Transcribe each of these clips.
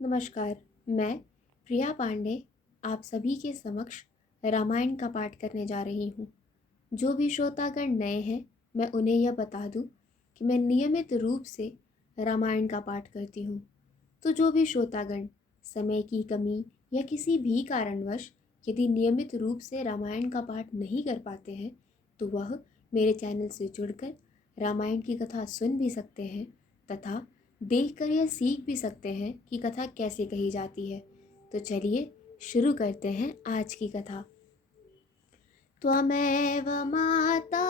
नमस्कार। मैं प्रिया पांडे आप सभी के समक्ष रामायण का पाठ करने जा रही हूँ। जो भी श्रोतागण नए हैं, मैं उन्हें यह बता दूँ कि मैं नियमित रूप से रामायण का पाठ करती हूँ। तो जो भी श्रोतागण समय की कमी या किसी भी कारणवश यदि नियमित रूप से रामायण का पाठ नहीं कर पाते हैं, तो वह मेरे चैनल से जुड़कर रामायण की कथा सुन भी सकते हैं तथा देखकर यह सीख भी सकते हैं कि कथा कैसे कही जाती है। तो चलिए शुरू करते हैं आज की कथा। त्वमेव माता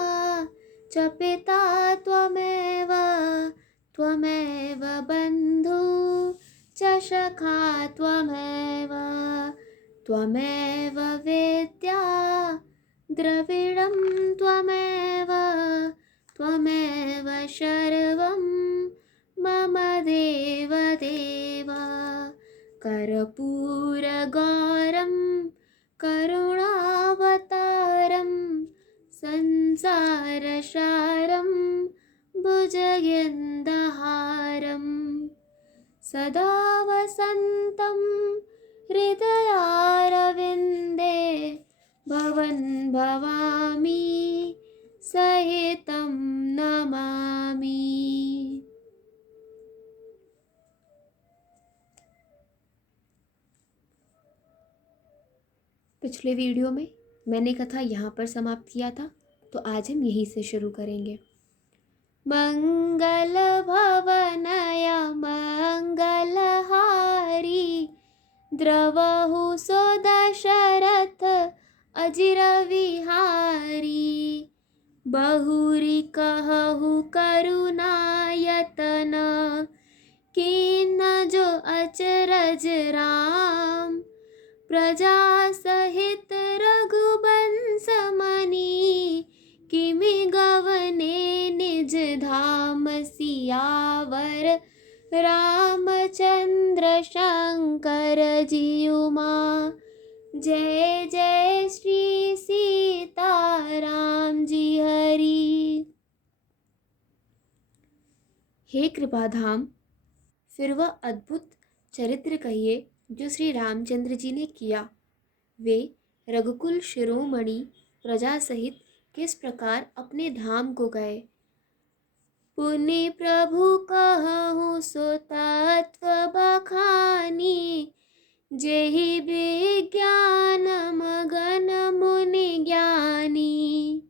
च पिता त्वमेव त्वमेव बन्धु च सखा त्वमेव त्वमेव वेद्या द्रविडं त्वमेव त्वमेव सर्वं मम देवदेव कर्पूरगौरं करुणावतारं संसारसारं भुजगेन्दहारं सदा वसन्तं हृदयारविन्दे भवन् भवामि सहितं नमामि। पिछले वीडियो में मैंने कथा यहाँ पर समाप्त किया था, तो आज हम यहीं से शुरू करेंगे। मंगल भवनय मंगलहारी द्रवहु सो दशरथ अजिर विहारी बहुरी कहु करुणायतन कीन जो अचरज राम प्रजा सहित रघुबंश मनी किमि गवने निज धाम सियावर रामचंद्र शंकर जीउमा जय जय श्री सीताराम जी हरि। हे कृपाधाम, फिर वह अद्भुत चरित्र कहिए जो श्री रामचंद्र जी ने किया। वे रघुकुल शिरोमणि प्रजा सहित किस प्रकार अपने धाम को गए। पुनि प्रभु कहूँ सो तत्व बखानी जेहि विज्ञान मगन मुनि ज्ञानी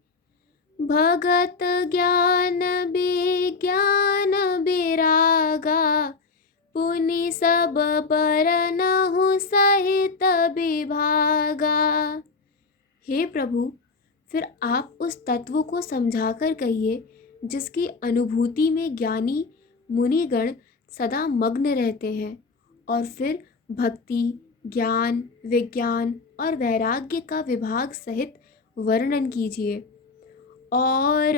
भगत ज्ञान विज्ञान विरागा पुनि सब बरनहु सहित विभागा। हे प्रभु, फिर आप उस तत्व को समझाकर कहिए जिसकी अनुभूति में ज्ञानी मुनिगण सदा मग्न रहते हैं, और फिर भक्ति ज्ञान विज्ञान और वैराग्य का विभाग सहित वर्णन कीजिए। और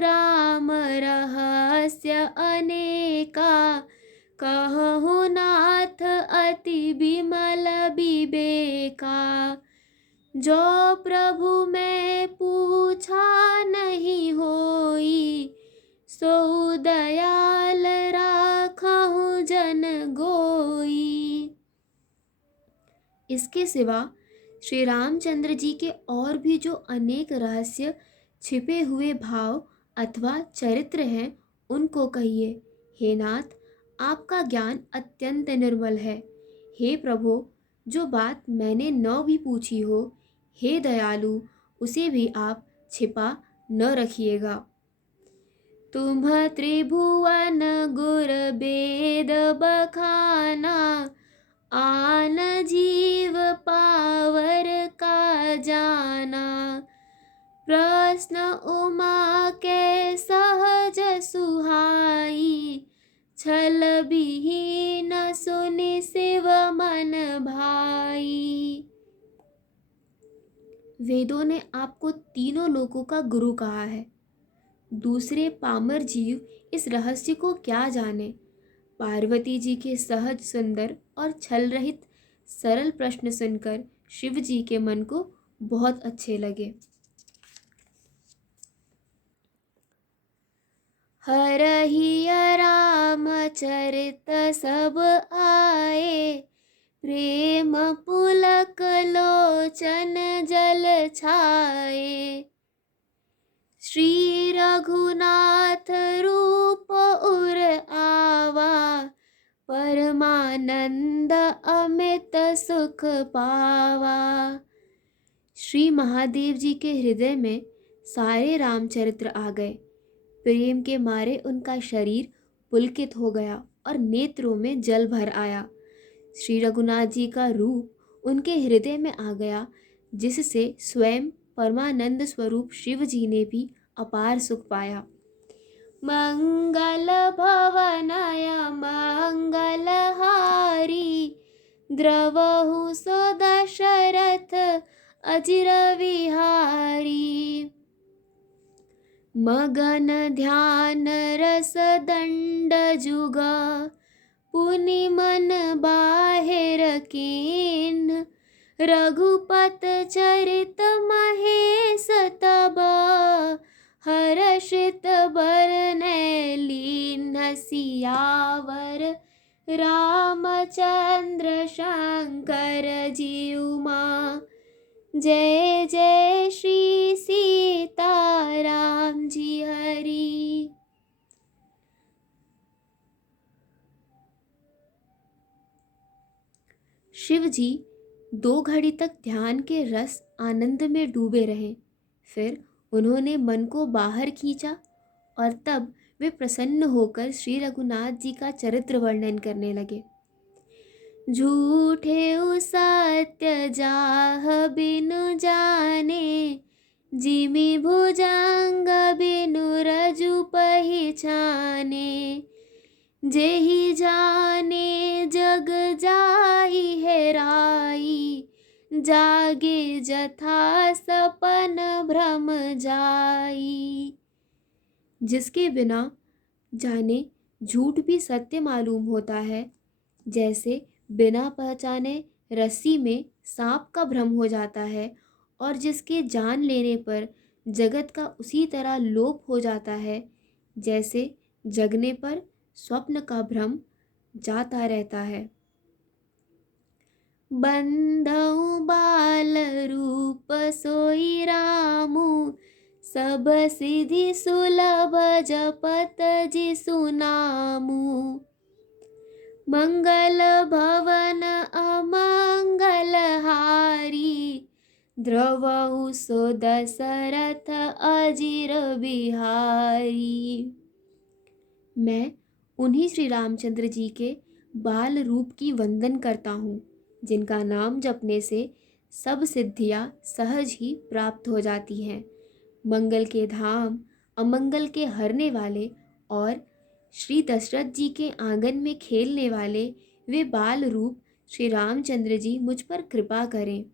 राम रहस्य अनेका कहु नाथ अति विमल विवेका जो प्रभु मैं पूछा नहीं होई सो दयाल राखहु जन गोई। इसके सिवा श्री रामचंद्र जी के और भी जो अनेक रहस्य छिपे हुए भाव अथवा चरित्र हैं, उनको कहिए। हे नाथ, आपका ज्ञान अत्यंत निर्मल है। हे प्रभु, जो बात मैंने न भी पूछी हो, हे दयालु, उसे भी आप छिपा न रखिएगा। तुम त्रिभुवन गुर वेद बखाना आन जीव पावर का जाना प्रश्न उमा के सहज सुहाई छल विहीन सुनि शिव मन भाई। वेदों ने आपको तीनों लोकों का गुरु कहा है। दूसरे पामर जीव इस रहस्य को क्या जाने। पार्वती जी के सहज सुंदर और छल रहित सरल प्रश्न सुनकर शिव जी के मन को बहुत अच्छे लगे। हरहि रामचरित सब आए परमानंद अमित सुख पावा। श्री महादेव जी के हृदय में सारे रामचरित्र आ गए। प्रेम के मारे उनका शरीर पुलकित हो गया और नेत्रों में जल भर आया। श्री रघुनाथ जी का रूप उनके हृदय में आ गया, जिससे स्वयं परमानंद स्वरूप शिव जी ने भी अपार सुख पाया। मंगल भवनय मंगलहारी, द्रवहु सो दशरथ अजिर विहारी। मगन ध्यान रस दंड जुगा, पुनि मन बाहिर कीन। रघुपत चरित महेश तब, हर्षित बरनैं लीन। सियावर रामचंद्र शंकर जीउमा, जय जय श्री सीताराम जी हरि। शिव जी 2 घड़ी तक ध्यान के रस आनंद में डूबे रहे। फिर उन्होंने मन को बाहर खींचा और तब वे प्रसन्न होकर श्री रघुनाथ जी का चरित्र वर्णन करने लगे। झूठे सत्य जाह बिनु जाने, जिमि भुजंग बिनु रजु पहिचाने। जेहि जाने जग जाहि हेराई, जागे जथा सपन भ्रम जाई। जिसके बिना जाने झूठ भी सत्य मालूम होता है, जैसे बिना पहचाने रस्सी में सांप का भ्रम हो जाता है, और जिसके जान लेने पर जगत का उसी तरह लोप हो जाता है, जैसे जगने पर स्वप्न का भ्रम जाता रहता है। बंधउ बाल रूप सोई रामू, सब सिद्धि सुलभ जपत जिसु नामु। मंगल भवन अमंगल हारी, द्रवहु सो दशरथ अजिर बिहारी। मैं उन्हीं श्री रामचंद्र जी के बाल रूप की वंदन करता हूँ, जिनका नाम जपने से सब सिद्धियाँ सहज ही प्राप्त हो जाती हैं। मंगल के धाम, अमंगल के हरने वाले और श्री दशरथ जी के आंगन में खेलने वाले वे बाल रूप श्री रामचंद्र जी मुझ पर कृपा करें।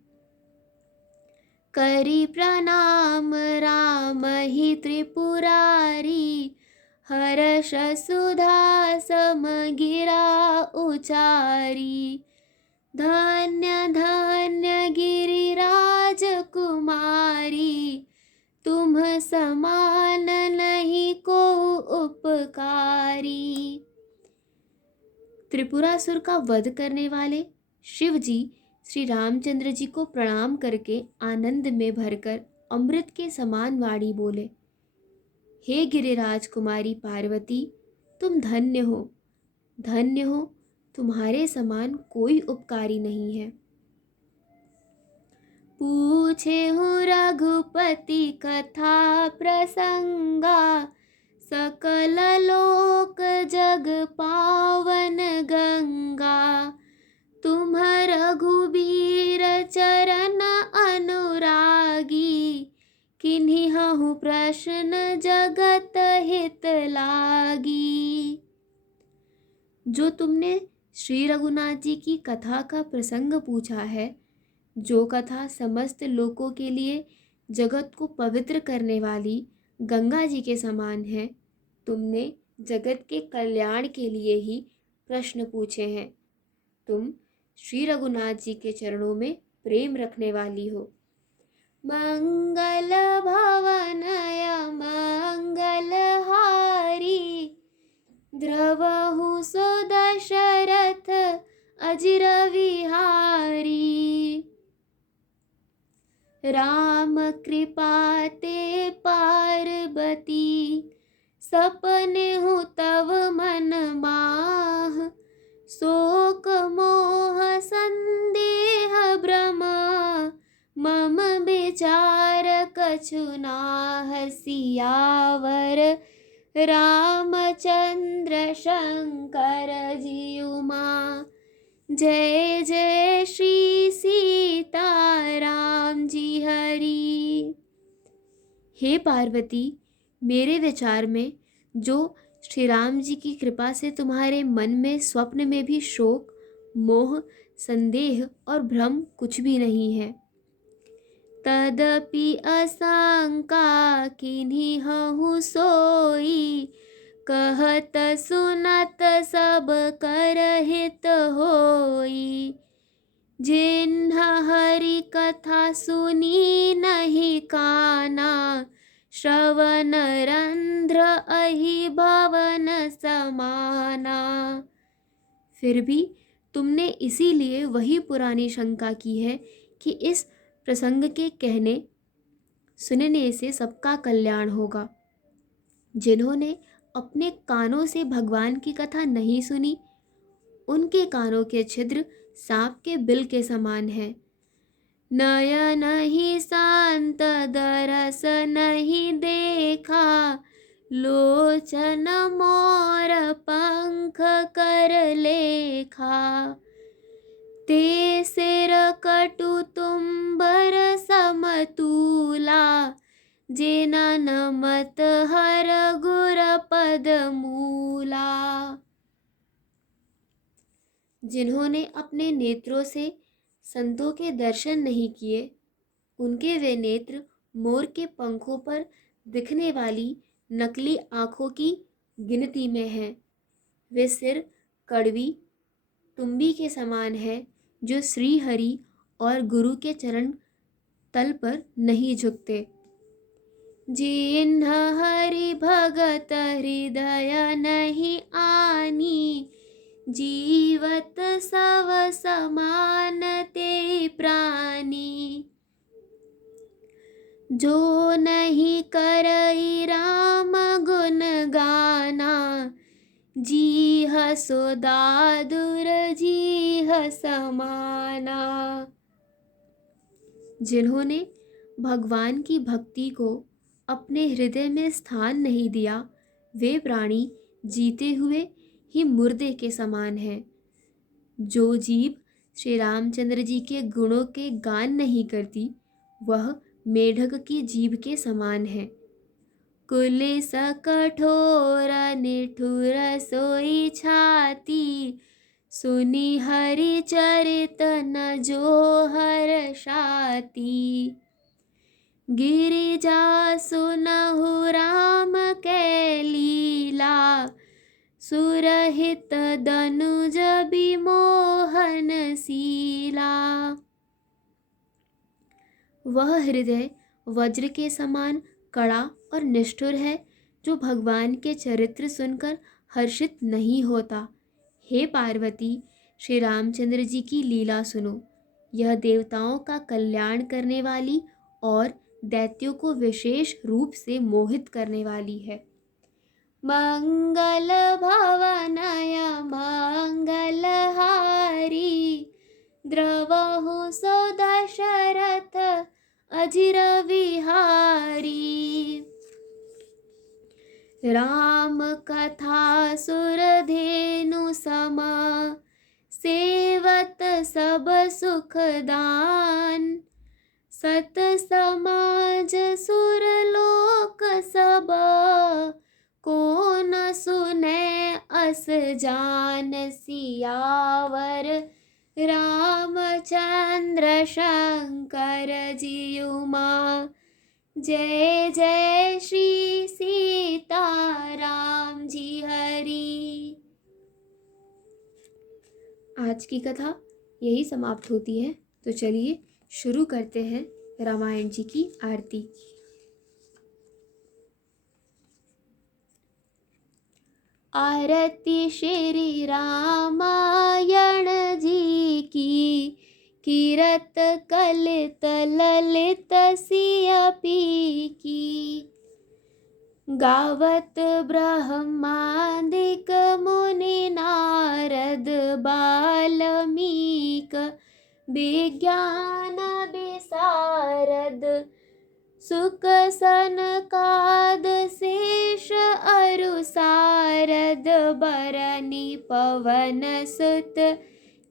करी प्रणाम राम ही त्रिपुरारी, हर्ष सुधा समगिरा उचारी। धन्य धन्य गिरिराज कुमारी, तुम समान नहीं को उपकारी। त्रिपुरासुर का वध करने वाले शिव जी श्री रामचंद्र जी को प्रणाम करके आनंद में भरकर अमृत के समान वाणी बोले। हे गिरिराज कुमारी पार्वती, तुम धन्य हो, धन्य हो, तुम्हारे समान कोई उपकारी नहीं है। पूछे हूँ रघुपति कथा प्रसंगा, सकल लोक जग पावन गंगा। तुम रघुबीर चरण अनुरागी, किन्हीं प्रश्न जगत हित लागी। जो तुमने श्री रघुनाथ जी की कथा का प्रसंग पूछा है, जो कथा समस्त लोकों के लिए जगत को पवित्र करने वाली गंगा जी के समान है, तुमने जगत के कल्याण के लिए ही प्रश्न पूछे हैं। तुम श्री रघुनाथ जी के चरणों में प्रेम रखने वाली हो। मंगल भवनय मंगल हारी, द्रवहु सो दशरथ अजिर विहारी। राम कृपा ते पार्वती, सपने हूँ तव मन माह। कछु नाहि सियावर रामचंद्र शंकर जी उमा। जय जय श्री सीताराम जी हरि। हे पार्वती, मेरे विचार में जो श्री राम जी की कृपा से तुम्हारे मन में स्वप्न में भी शोक, मोह, संदेह और भ्रम कुछ भी नहीं है, तदपि आशंका किन्हीं हहु सोई। कहत सुनत सब कर हित होई। जिन्ह हरि कथा सुनी नहीं काना। श्रवण रंध्र अहि भवन समाना। फिर भी तुमने इसीलिए वही पुरानी शंका की है कि इस प्रसंग के कहने सुनने से सबका कल्याण होगा। जिन्होंने अपने कानों से भगवान की कथा नहीं सुनी, उनके कानों के छिद्र सांप के बिल के समान है। नयन ही शांत दरस नहीं देखा। लोचन मोर पंख कर लेखा। ते सिर कटु तुम्बर समतूला। जेना नमत हर गुर पद मूला। जिन्होंने अपने नेत्रों से संतों के दर्शन नहीं किए, उनके वे नेत्र मोर के पंखों पर दिखने वाली नकली आँखों की गिनती में हैं। वे सिर कड़वी तुम्बी के समान है, जो श्री हरि और गुरु के चरण तल पर नहीं झुकते। जिन्ह हरि भगत हृदय नहीं आनी। जीवत सव समान ते प्राणी। जो नहीं करई राम गुण गाना। जीह सो दादुर जीह समाना। जिन्होंने भगवान की भक्ति को अपने हृदय में स्थान नहीं दिया, वे प्राणी जीते हुए ही मुर्दे के समान है। जो जीभ श्री रामचंद्र जी के गुणों के गान नहीं करती, वह मेढक की जीभ के समान है। कुलिस कठोर निठुर सोई छाती। सुनी हरि चरित न जो हर्षाति। गिरिजा सुनहु राम कै लीला। सुरहित दनुज विमोहन शीला। वह हृदय वज्र के समान कड़ा और निष्ठुर है, जो भगवान के चरित्र सुनकर हर्षित नहीं होता। हे पार्वती, श्री रामचंद्र जी की लीला सुनो। यह देवताओं का कल्याण करने वाली और दैत्यों को विशेष रूप से मोहित करने वाली है। मंगल भवनय मंगल हारी। द्रवहु सो दशरथ अजिर विहारी। राम कथा सुर धेनु समा। सेवत सब सुख दान। सत समाज सुर लोक सब। को न सुने अस जान सियावर। रामचंद्र शंकर जी उमा। जय जय श्री सीताराम जी हरि। आज की कथा यही समाप्त होती है, तो चलिए शुरू करते हैं रामायण जी की आरती। आरती श्री रामायण जी की। कीरत कलित ललित सियपी की। गावत ब्रह्मादिक मुनि नारद बाल्मीक। विज्ञान विशारद सुक सनकाद शेष अरु सारद बरनी पवन सुत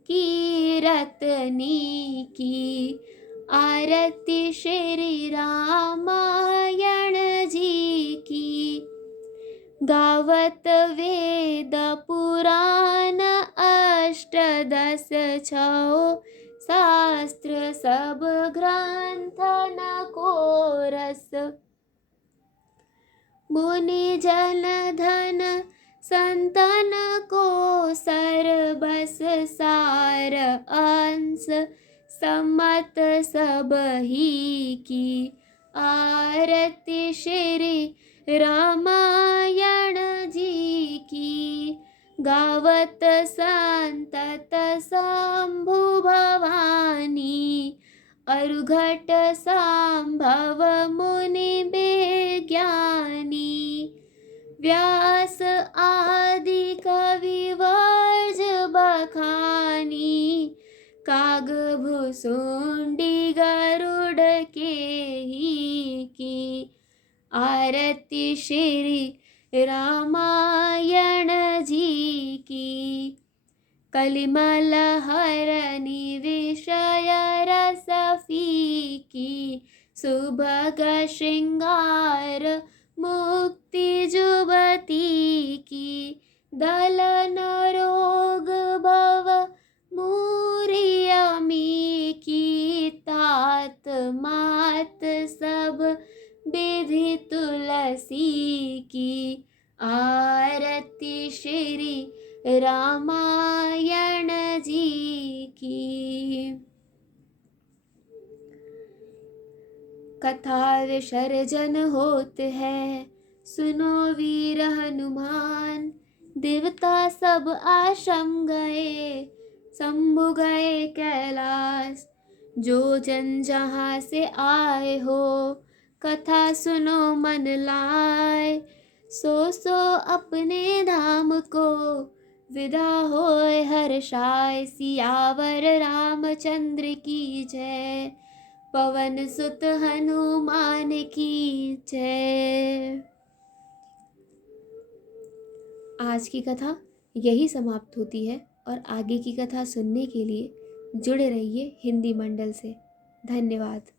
कीरतनी की आरती श्री रामायण जी की। गावत वेद पुराण अष्टदश छौ शास्त्र सब ग्रंथ न को रस। मुनि जन धन संतन को सर्वस सार अंश सम्मत सब ही की आरती श्री रामायण जी की। गावत संतत शंभु भवानी अरुघट संभव मुनि विज्ञानी। व्यास आदि कवि वर्ज बखानी काग भुसुंडी गरुड़ के ही की आरती श्री रामायण जी की। कलिमल हरनि विषय रस फीकी सुभग श्रृंगार मुक्ति जुबती की। दलन रोग भव मूरियमी की तात मात सब विधि तुलसी की आरती श्री रामायण जी की। कथा विसर्जन होत है सुनो वीर हनुमान। देवता सब आश्रम गए शंभु गए कैलाश। जो जन जहाँ से आए हो कथा सुनो मन लाए। सो अपने धाम को विदा होए हर्षाय। सियावर रामचंद्र की जय पवन सुत हनुमान की जय। आज की कथा यही समाप्त होती है और आगे की कथा सुनने के लिए जुड़े रहिए हिंदी मंडल से। धन्यवाद।